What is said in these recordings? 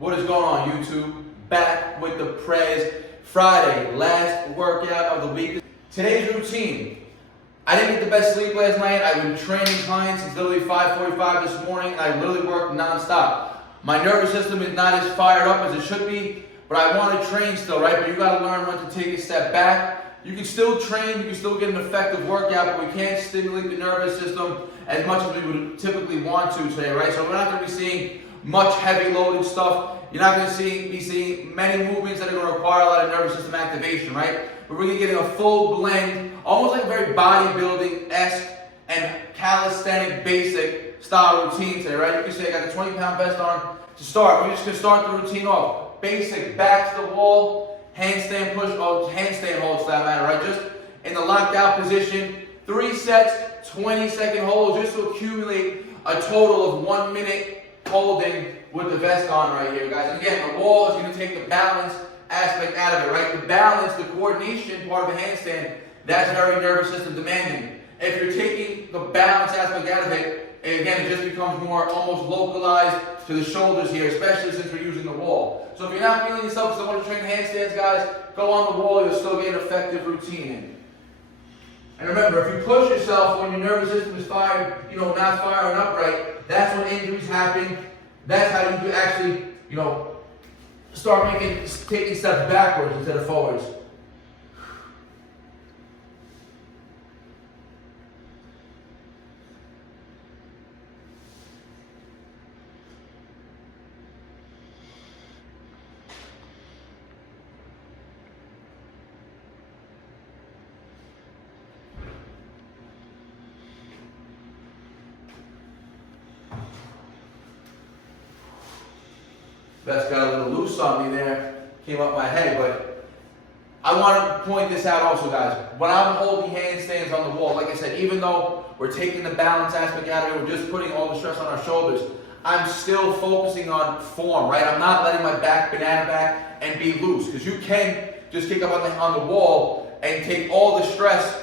What is going on, YouTube? Back with the Prez Friday, last workout of the week. Today's routine. I didn't get the best sleep last night. I've been training clients since literally 5:45 this morning, and I literally worked non-stop. My nervous system is not as fired up as it should be, but I want to train still, right? But you got to learn when to take a step back. You can still train, you can still get an effective workout, but we can't stimulate the nervous system as much as we would typically want to today, right? So we're not going to be seeing much heavy loaded stuff. You're not going to be seeing many movements that are going to require a lot of nervous system activation, right? But we're going to get a full blend, almost like a very bodybuilding-esque and calisthenic basic style routine today, right? You can say I got the 20-pound vest on to start. We're just going to start the routine off. Basic, back to the wall, handstand push, handstand holds for that matter, right? Just in the locked out position. 3 sets, 20-second holds, just to accumulate a total of 1 minute holding with the vest on right here, guys. And again, the wall is going to take the balance aspect out of it, right? The balance, the coordination part of the handstand, that's very nervous system demanding. If you're taking the balance aspect out of it, again, it just becomes more almost localized to the shoulders here, especially since we're using the wall. So if you're not feeling yourself, still want to train handstands, guys, go on the wall, you'll still get an effective routine in. And remember, if you push yourself when your nervous system is fired, not firing upright, that's when injuries happen. That's how you can actually, start taking steps backwards instead of forwards. Vest got a little loose on me there, came up my head, but I want to point this out also, guys. When I'm holding handstands on the wall, like I said, even though we're taking the balance aspect out of it, we're just putting all the stress on our shoulders, I'm still focusing on form, right? I'm not letting my back banana back and be loose, because you can just kick up on the wall and take all the stress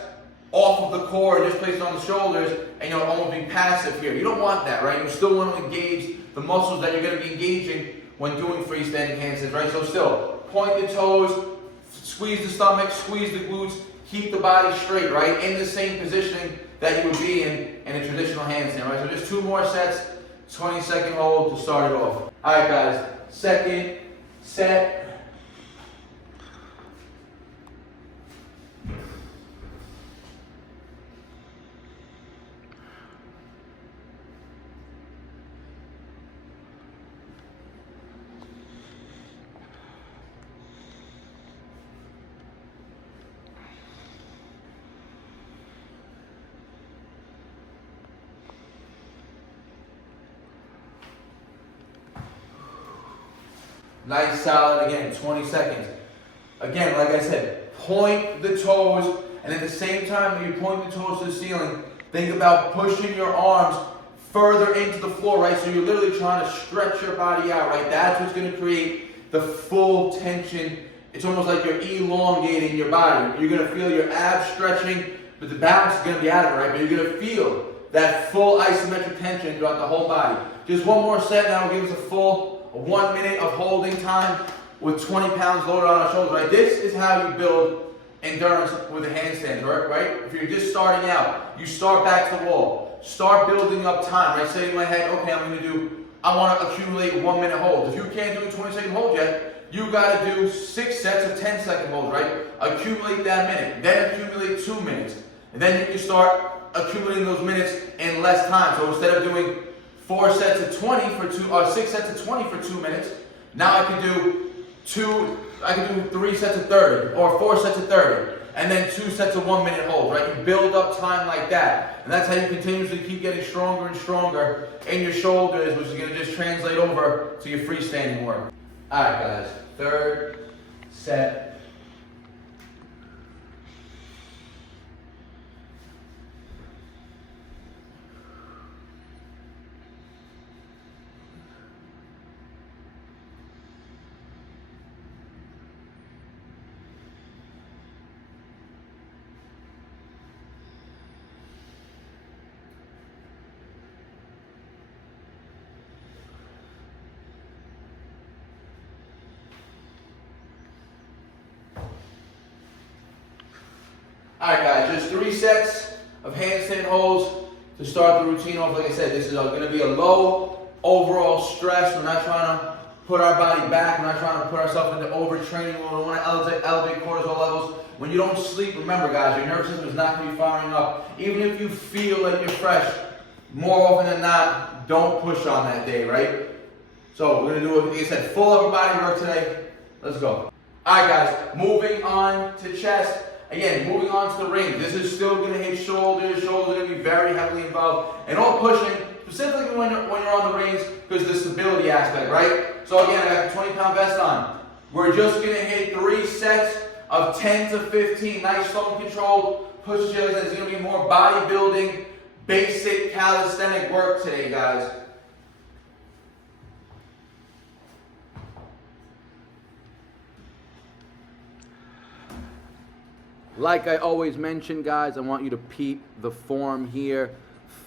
off of the core and just place it on the shoulders, and almost be passive here. You don't want that, right? You still want to engage the muscles that you're going to be engaging when doing freestanding handstands, right? So still, point the toes, squeeze the stomach, squeeze the glutes, keep the body straight, right? In the same positioning that you would be in a traditional handstand, right? So just 2 more sets, 20-second hold to start it off. All right, guys, second set. Nice, solid, again, 20 seconds. Again, like I said, point the toes, and at the same time when you point the toes to the ceiling, think about pushing your arms further into the floor, right? So you're literally trying to stretch your body out, right? That's what's going to create the full tension. It's almost like you're elongating your body. You're going to feel your abs stretching, but the balance is going to be out of it, right? But you're going to feel that full isometric tension throughout the whole body. Just 1 more set, now will give us a full 1 minute of holding time with 20 pounds loaded on our shoulders, right? This is how you build endurance with the handstands, right? If you're just starting out, you start back to the wall. Start building up time, right? Say in my head, okay, I want to accumulate 1 minute holds. If you can't do a 20-second hold yet, you got to do 6 sets of 10-second holds, right? Accumulate that minute, then accumulate 2 minutes. And then you can start accumulating those minutes in less time. So instead of doing 4 sets of 20 for 2, or 6 sets of 20 for 2 minutes, now I can do 3 sets of 30, or 4 sets of 30, and then 2 sets of 1 minute holds, right? You build up time like that. And that's how you continuously keep getting stronger and stronger in your shoulders, which is going to just translate over to your freestanding work. All right, guys, 3rd set. All right, guys, just 3 sets of handstand holds to start the routine off. Like I said, this is going to be a low overall stress. We're not trying to put our body back. We're not trying to put ourselves into overtraining. We want to elevate cortisol levels. When you don't sleep, remember, guys, your nervous system is not going to be firing up. Even if you feel like you're fresh, more often than not, don't push on that day, right? So we're going to do, like I said, full upper body work today. Let's go. All right, guys, moving on to chest. Again, moving on to the ring. This is still going to hit shoulders. Shoulders are going to be very heavily involved. And all pushing, specifically when you're on the rings, because the stability aspect, right? So again, I got the 20-pound vest on. We're just going to hit 3 sets of 10 to 15. Nice, slow and controlled pushes. It's going to be more bodybuilding, basic calisthenic work today, guys. Like I always mention, guys, I want you to peep the form here.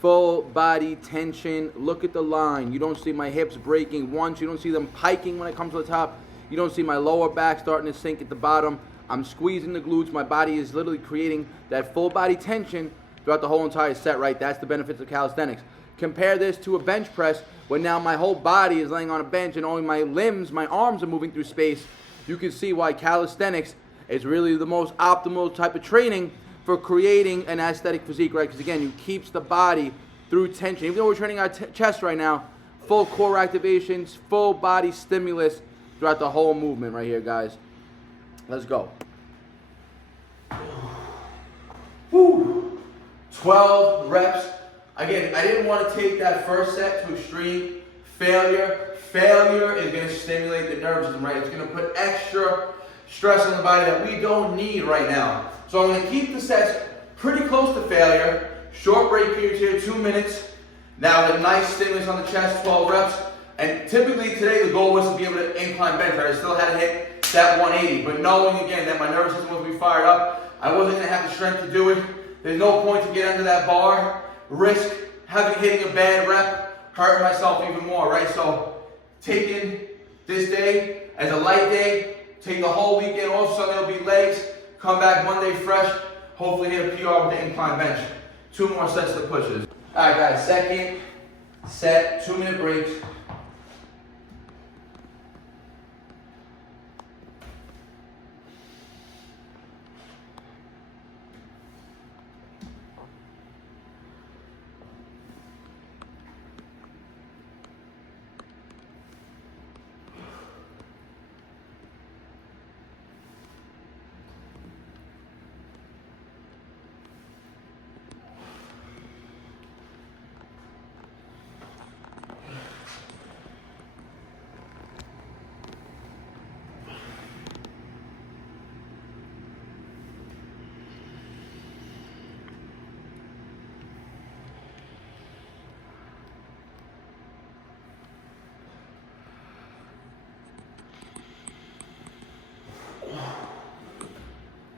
Full body tension. Look at the line. You don't see my hips breaking once. You don't see them piking when it comes to the top. You don't see my lower back starting to sink at the bottom. I'm squeezing the glutes. My body is literally creating that full body tension throughout the whole entire set, right? That's the benefits of calisthenics. Compare this to a bench press when now my whole body is laying on a bench and only my limbs, my arms are moving through space. You can see why calisthenics is really the most optimal type of training for creating an aesthetic physique, right? Because again, it keeps the body through tension. Even though we're training our chest right now, full core activations, full body stimulus throughout the whole movement right here, guys. Let's go. Woo. 12 reps. Again, I didn't want to take that first set to extreme failure. Failure is going to stimulate the nervous system, right? It's going to put extra stress on the body that we don't need right now. So I'm going to keep the sets pretty close to failure. Short break periods here, 2 minutes. Now with a nice stimulus on the chest, 12 reps. And typically today the goal was to be able to incline bench, right? I still had to hit that 180, but knowing again that my nervous system was going to be fired up, I wasn't going to have the strength to do it. There's no point to get under that bar, risk hitting a bad rep, hurting myself even more, right? So taking this day as a light day, take the whole weekend off, Sunday will be legs, come back Monday fresh, hopefully hit a PR with the incline bench. 2 more sets of pushes. All right, guys, second set, 2-minute breaks.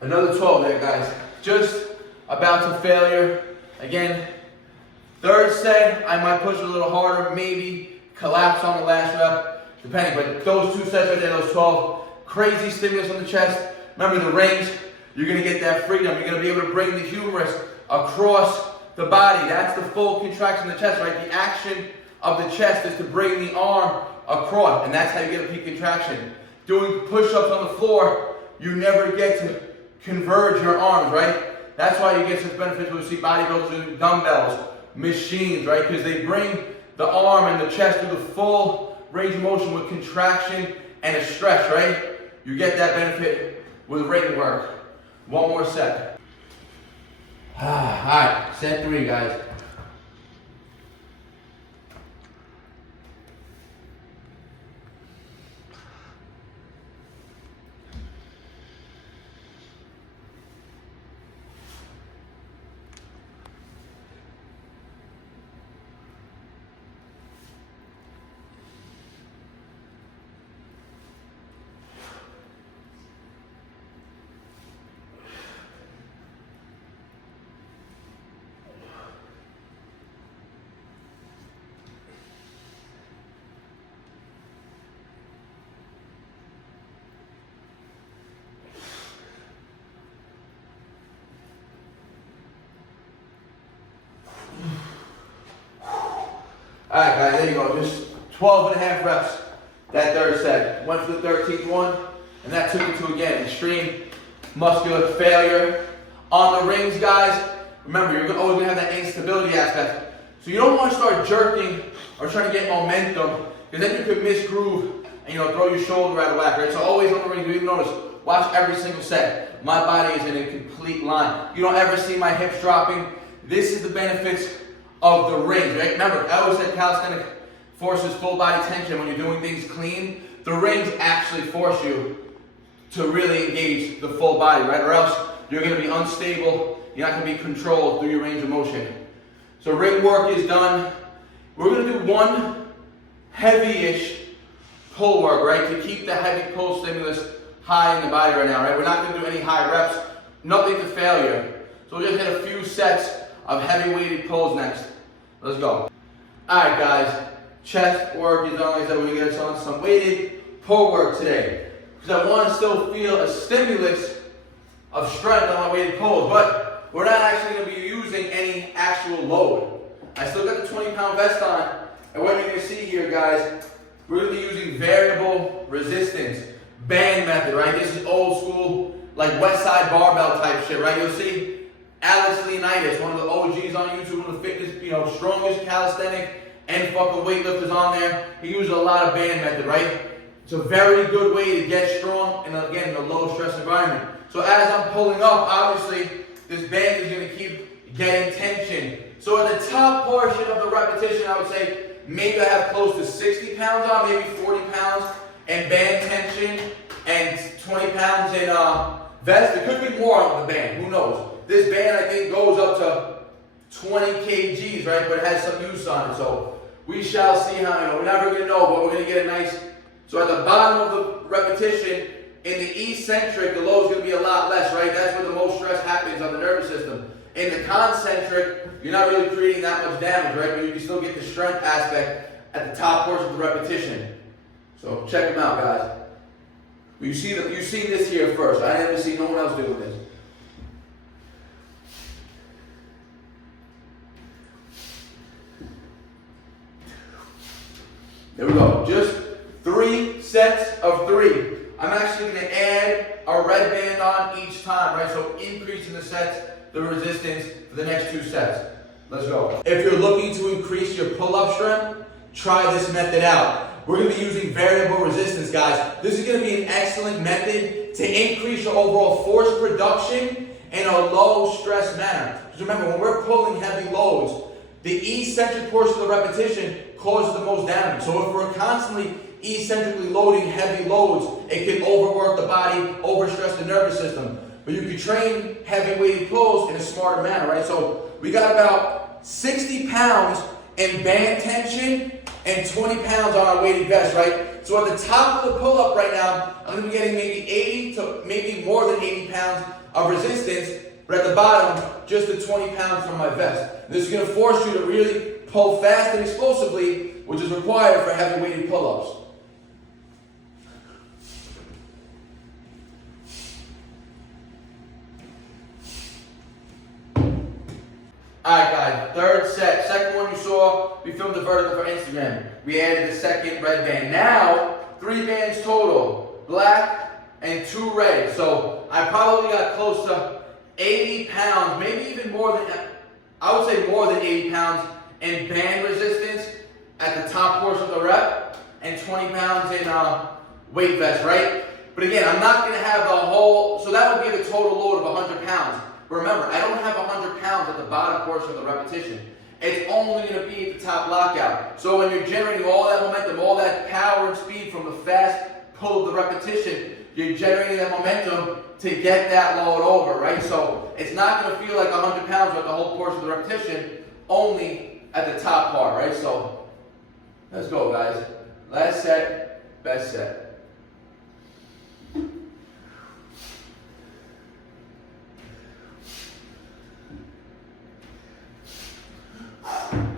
Another 12 there, guys. Just about to failure. Again, third set, I might push a little harder, maybe collapse on the last rep, depending. But those 2 sets right there, those 12, crazy stimulus on the chest. Remember the rings, you're gonna get that freedom. You're gonna be able to bring the humerus across the body. That's the full contraction of the chest, right? The action of the chest is to bring the arm across, and that's how you get a peak contraction. Doing push-ups on the floor, you never get to converge your arms, right? That's why you get such benefits when you see bodybuilders doing dumbbells, machines, right? Because they bring the arm and the chest to the full range of motion with contraction and a stretch, right? You get that benefit with ring work. 1 more set. All right, set 3, guys. there you go. Just 12.5 reps that third set. Went for the 13th one, and that took it to, again, extreme muscular failure. On the rings, guys, remember, you're always going to have that instability aspect. So you don't want to start jerking or trying to get momentum, because then you could misgroove and, throw your shoulder out of whack, right? So always on the rings, you notice, watch every single set. My body is in a complete line. You don't ever see my hips dropping. This is the benefits of the rings, right? Remember, I always said calisthenic forces full body tension when you're doing things clean. The rings actually force you to really engage the full body, right? Or else you're going to be unstable. You're not going to be controlled through your range of motion. So ring work is done. We're going to do one heavy-ish pull work, right? To keep the heavy pull stimulus high in the body right now, right? We're not going to do any high reps. Nothing to failure. So we'll just hit a few sets of heavy weighted pulls next. Let's go. Alright guys, chest work is done. Like I said, we're going to get on some weighted pull work today. Because I want to still feel a stimulus of strength on my weighted pulls, but we're not actually going to be using any actual load. I still got the 20-pound vest on, and what you're going to see here, guys, we're going to be using variable resistance, band method, right? This is old school, like West Side barbell type shit, right? You'll see Alex Leonidas, one of the OGs on YouTube, one of the fitness, strongest calisthenic and fucking weightlifters on there. He uses a lot of band method, right? It's a very good way to get strong, and again, in a low stress environment. So as I'm pulling up, obviously, this band is going to keep getting tension. So at the top portion of the repetition, I would say maybe I have close to 60 pounds on, maybe 40 pounds in band tension, and 20 pounds in vest. It could be more on the band, who knows? This band, I think, goes up to 20 kgs, right? But it has some use on it. So we shall see how, we're never going to know, but we're going to get a nice. So at the bottom of the repetition, in the eccentric, the load is going to be a lot less, right? That's where the most stress happens on the nervous system. In the concentric, you're not really creating that much damage, right? But you can still get the strength aspect at the top portion of the repetition. So check them out, guys. You've seen this here first. I never seen no one else doing this. There we go. Just 3 sets of 3. I'm actually going to add a red band on each time, right? So increasing the sets, the resistance for the next 2 sets. Let's go. If you're looking to increase your pull-up strength, try this method out. We're going to be using variable resistance, guys. This is going to be an excellent method to increase your overall force production in a low stress manner. Because remember, when we're pulling heavy loads, the eccentric portion of the repetition causes the most damage. So if we're constantly eccentrically loading heavy loads, it can overwork the body, overstress the nervous system. But you can train heavy weighted pulls in a smarter manner, right? So we got about 60 pounds in band tension and 20 pounds on our weighted vest, right? So at the top of the pull-up right now, I'm going to be getting maybe 80 to maybe more than 80 pounds of resistance, but at the bottom, just the 20 pounds from my vest. This is going to force you to really pull fast and explosively, which is required for heavy weighted pull-ups. Alright guys, third set. Second one you saw, we filmed the vertical for Instagram. We added the second red band. Now, 3 bands total. Black and 2 red. So I probably got close to 80 pounds, maybe even more than, I would say more than 80 pounds in band resistance at the top portion of the rep, and 20 pounds in weight vest, right? But again, I'm not going to have the whole, so that would be the total load of 100 pounds. Remember, I don't have 100 pounds at the bottom portion of the repetition. It's only going to be at the top lockout. So when you're generating all that momentum, all that power and speed from the fast pull of the repetition, you're generating that momentum to get that load over, right? So it's not going to feel like 100 pounds at the whole portion of the repetition, only at the top part, right? So let's go, guys. Last set, best set.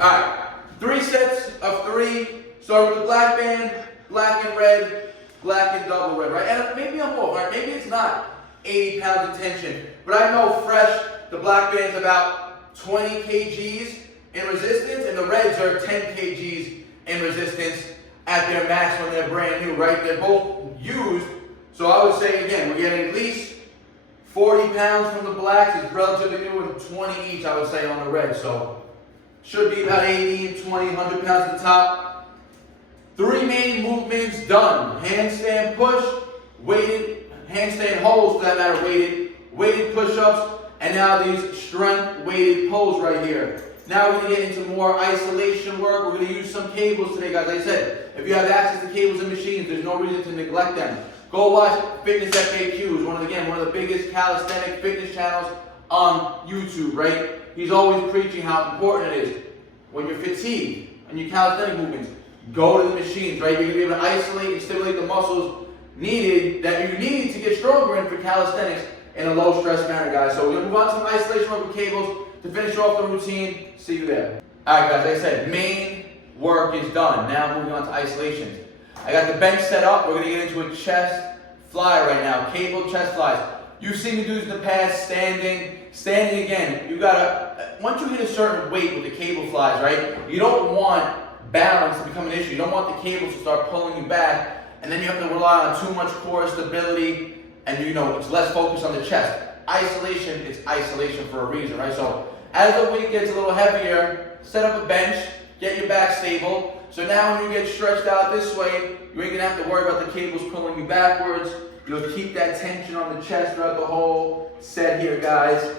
Alright, 3 sets of 3. Start with the black band, black and red, black and double red, right? And maybe I'm off, right? Maybe it's not 80 pounds of tension. But I know fresh, the black band's about 20 kgs in resistance, and the reds are 10 kgs in resistance at their max when they're brand new, right? They're both used. So I would say, again, we're getting at least 40 pounds from the blacks. It's relatively new, and 20 each, I would say, on the red. So should be about 80, 20, 100 pounds at the top. 3 main movements done. Handstand push, weighted, handstand holds for that matter, weighted push-ups, and now these strength weighted pulls right here. Now we're going to get into more isolation work. We're going to use some cables today, guys. Like I said, if you have access to cables and machines, there's no reason to neglect them. Go watch Fitness FAQs, one of the biggest calisthenic fitness channels on YouTube, right? He's always preaching how important it is when you're fatigued and your calisthenic movements. Go to the machines, right? You're going to be able to isolate and stimulate the muscles that you need to get stronger in for calisthenics in a low stress manner, guys. So we're going to move on to some isolation work with cables to finish off the routine. See you there. All right, guys, like I said, main work is done. Now moving on to isolations. I got the bench set up. We're going to get into a chest fly right now, cable chest flies. You've seen me do this in the past, standing again. You gotta, once you hit a certain weight with the cable flies, right, you don't want balance to become an issue. You don't want the cables to start pulling you back, and then you have to rely on too much core stability, and it's less focused on the chest. Isolation is isolation for a reason, right? So as the weight gets a little heavier, set up a bench, get your back stable. So now when you get stretched out this way, you ain't gonna have to worry about the cables pulling you backwards. You'll keep that tension on the chest throughout the whole set here, guys.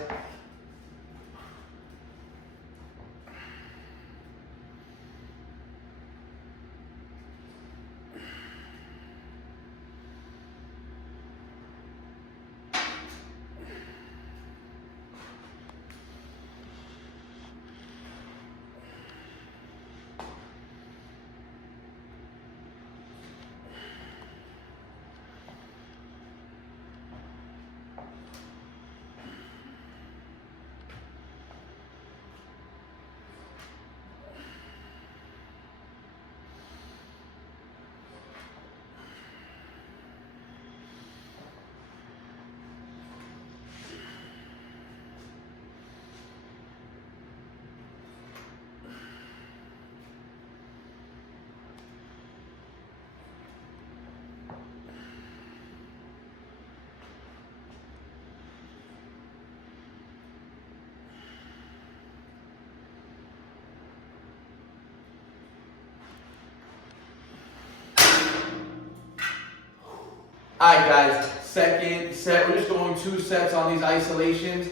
Alright guys, second set. We're just going 2 sets on these isolations.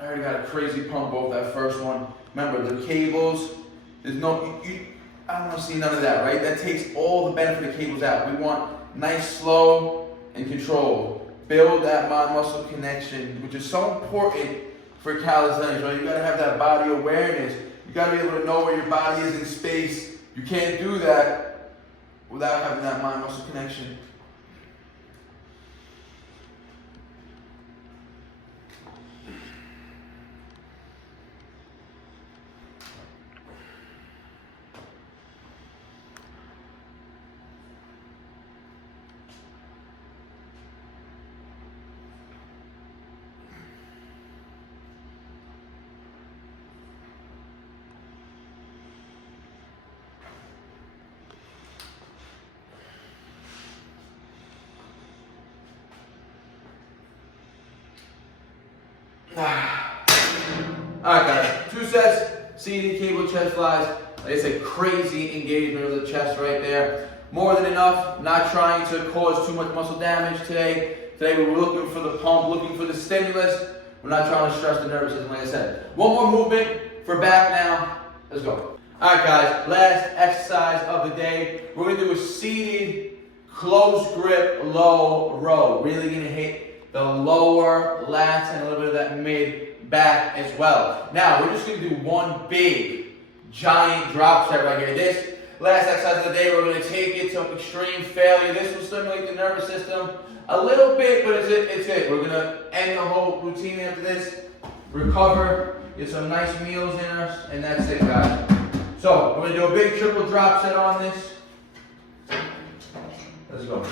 I already got a crazy pump off that first one. Remember, the cables, there's no, I don't want to see none of that, right? That takes all the benefit of cables out. We want nice, slow, and controlled. Build that mind-muscle connection, which is so important for calisthenics, right? You gotta have that body awareness. You gotta be able to know where your body is in space. You can't do that without having that mind-muscle connection. Alright guys, 2 sets, seated cable chest flies. Like I said, crazy engagement of the chest right there. More than enough, not trying to cause too much muscle damage today. Today we're looking for the pump, looking for the stimulus. We're not trying to stress the nervous system, like I said. One more movement for back now. Let's go. Alright guys, last exercise of the day. We're going to do a seated, close grip, low row. Really going to hit the lower lats and a little bit of that mid back as well. Now, we're just going to do one big, giant drop set right here. This last exercise of the day, we're going to take it to extreme failure. This will stimulate the nervous system a little bit, but it's it. We're going to end the whole routine after this, recover, get some nice meals in us, and that's it, guys. So, we're going to do a big triple drop set on this. Let's go.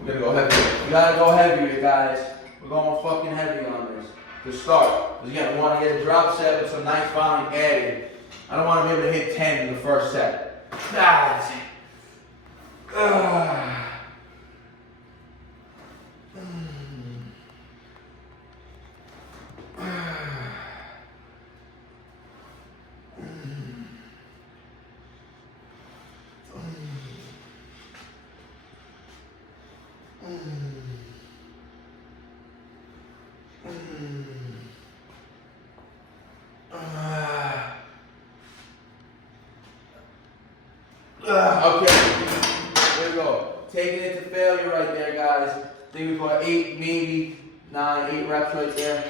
We're gonna go heavy. We gotta go heavy, you guys. We're going fucking heavy on this. to start. Because again, we want to get a drop set with some nice volume added. I don't want to be able to hit 10 in the first set. That's it. Okay, there we go. Taking it to failure right there, guys. I think we got 8, maybe 9, 8 reps right there.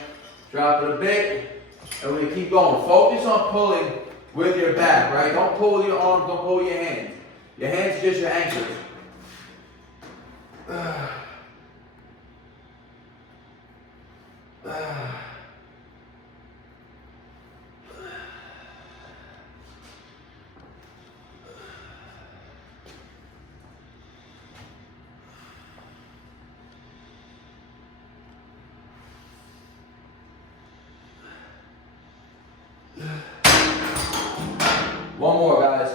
Drop it a bit, and we keep going. Focus on pulling with your back, right? Don't pull with your arms, don't pull with your hands. Your hands are just your anchors. One more, guys.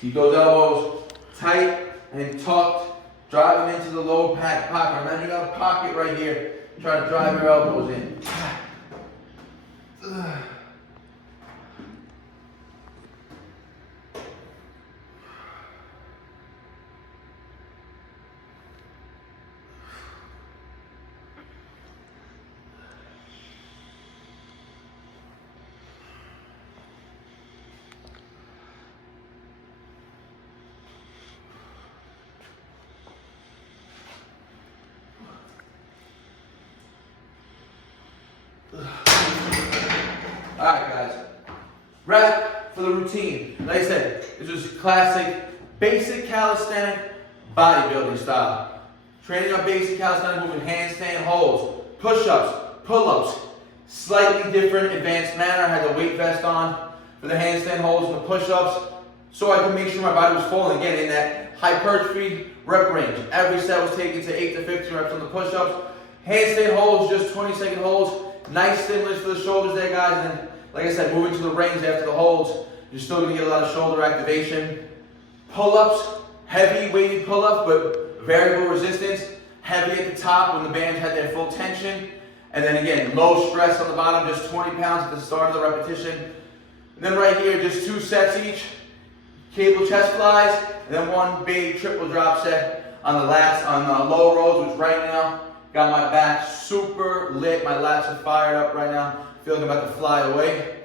Keep those elbows tight and tucked. Drive them into the lower back pocket. Remember, you got a pocket right here. Try to drive your elbows in. Alright guys, wrap for the routine. Like I said, this is classic, basic calisthenic bodybuilding style. Training our basic calisthenic movement, handstand holds, push-ups, pull-ups, slightly different advanced manner. I had the weight vest on for the handstand holds and the push-ups so I could make sure my body was falling again in that hypertrophy rep range. Every set was taken to 8 to 15 reps on the push-ups. Handstand holds, just 20-second holds. Nice stimulus for the shoulders there, guys. And then, like I said, moving to the range after the holds, you're still going to get a lot of shoulder activation. Pull-ups, heavy weighted pull-ups, but variable resistance. Heavy at the top when the bands had their full tension. And then again, low stress on the bottom, just 20 pounds at the start of the repetition. And then right here, just 2 sets each. Cable chest flies, and then 1 big triple drop set on the last, on the low rows, which right now, got my back super lit. My lats are fired up right now. Feel like I'm about to fly away.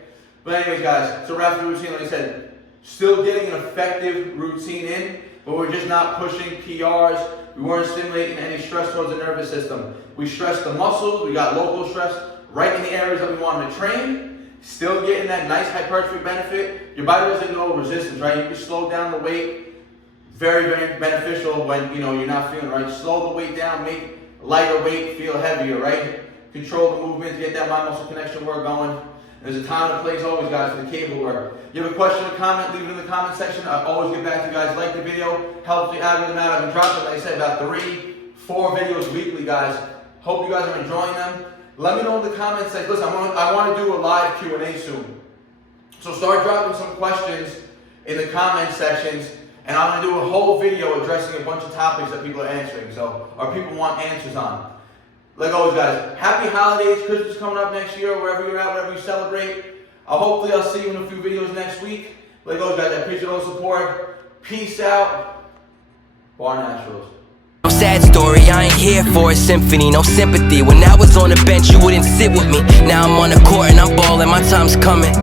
But anyways, guys, so wrap the routine, like I said, still getting an effective routine in, but we're just not pushing PRs. We weren't stimulating any stress towards the nervous system. We stressed the muscles. We got local stress right in the areas that we wanted to train. Still getting that nice hypertrophy benefit. Your body doesn't know resistance, right? You can slow down the weight. Very, very beneficial when you're not feeling right. Slow the weight down, make lighter weight feel heavier, right? Control the movement, get that mind-muscle connection work going. There's a time and place always, guys, for the cable work. You have a question or comment, leave it in the comment section. I'll always get back to you guys. Like the video, helps the algorithm out. I've been dropping, like I said, about 3, 4 videos weekly, guys. Hope you guys are enjoying them. Let me know in the comments section. Listen, I want to do a live Q&A soon. So start dropping some questions in the comment sections, and I'm going to do a whole video addressing a bunch of topics that people are answering, or people want answers on. Like always, guys, happy holidays. Christmas coming up next year, wherever you're at, wherever you celebrate. Hopefully I'll see you in a few videos next week. Like always, guys, I appreciate all the support. Peace out. Barnaturals. No sad story, I ain't here for a symphony, no sympathy. When I was on the bench, you wouldn't sit with me. Now I'm on the court and I'm balling, my time's coming.